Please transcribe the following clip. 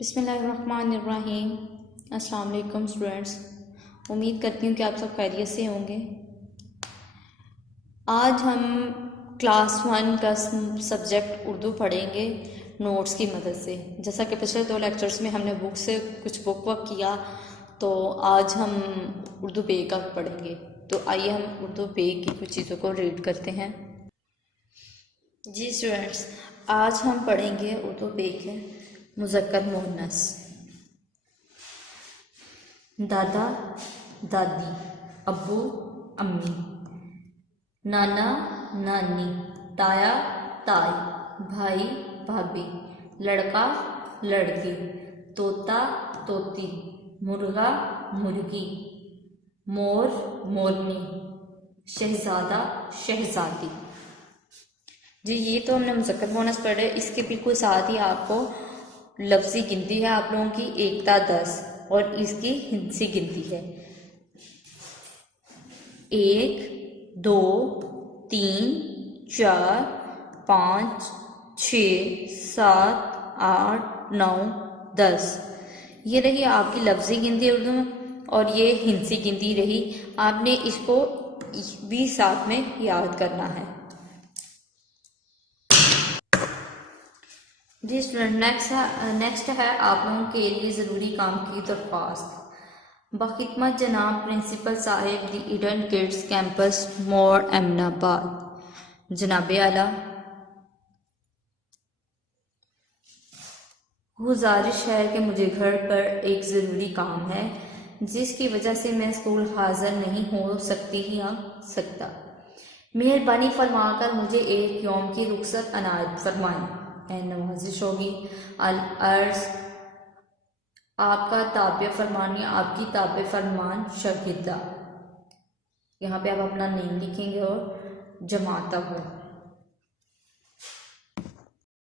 बिस्मिल्लाहिर्रहमानिर्रहीम। अस्सलाम वालेकुम स्टूडेंट्स, उम्मीद करती हूँ कि आप सब खैरियत से होंगे। आज हम क्लास 1 का सब्जेक्ट उर्दू पढ़ेंगे नोट्स की मदद से। जैसा कि पिछले 2 लेक्चर्स में हमने बुक से कुछ बुक वर्क किया, तो आज हम उर्दू पे का पढ़ेंगे। तो आइए हम उर्दू पे की कुछ चीज़ों को रीड करते हैं। जी स्टूडेंट्स, आज हम पढ़ेंगे उर्दू पे के मुज़क्कर मुअन्नस। दादा दादी, अब्बू अम्मी, नाना नानी, ताया ताई, भाई भाभी, लड़का लड़की, तोता तोती, मुर्गा मुर्गी, मोर मोरनी, शहजादा शहजादी। जी ये तो हमने मुज़क्कर मुअन्नस पढ़े। इसके बिल्कुल साथ ही आपको लफ्ज़ी गिनती है आप लोगों की 1 ता 10 और इसकी हिंसी गिनती है 1 2 3 4 5 6 7 8 9 10। ये रही आपकी लफ्ज़ी गिनती उर्दू में और ये हिंसी गिनती रही। आपने इसको भी साथ में याद करना है। जी स्टूडेंट, नेक्स्ट है आप लोगों के लिए ज़रूरी काम की दरख्वास्त। बखिदमत जनाब प्रिंसिपल साहिब दी ईडन किड्स कैंपस मोर अमीनाबाद। जनाब आला, गुजारिश है कि मुझे घर पर एक ज़रूरी काम है जिसकी वजह से मैं स्कूल हाज़िर नहीं हो सकती या सकता। मेहरबानी फरमाकर मुझे एक यौम की रुख्सत अनायत फरमाएं। नवाजिश होगी। अर्ज आपका ताबे फरमान या आपकी ताबे फरमान शागिर्दा। यहाँ पे आप अपना नेम लिखेंगे और जमाता हो।